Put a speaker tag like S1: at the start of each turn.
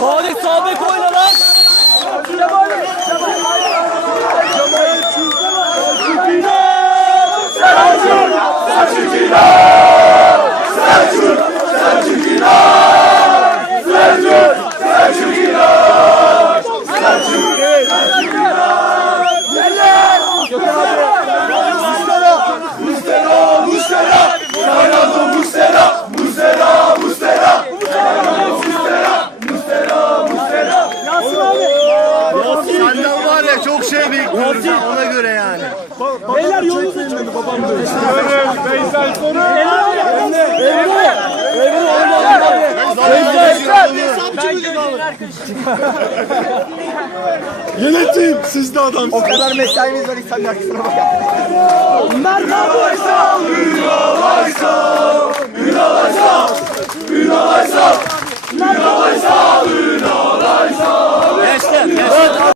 S1: Halis sağ bek oyna. Şey bekliyoruz ha, ona göre yani.
S2: Beyler yolunuza çıkın.
S3: Veysel Soru.
S4: Yönetim siz de adam.
S1: O kadar mesaimiz var insan arkasına bak.
S2: Mert abi.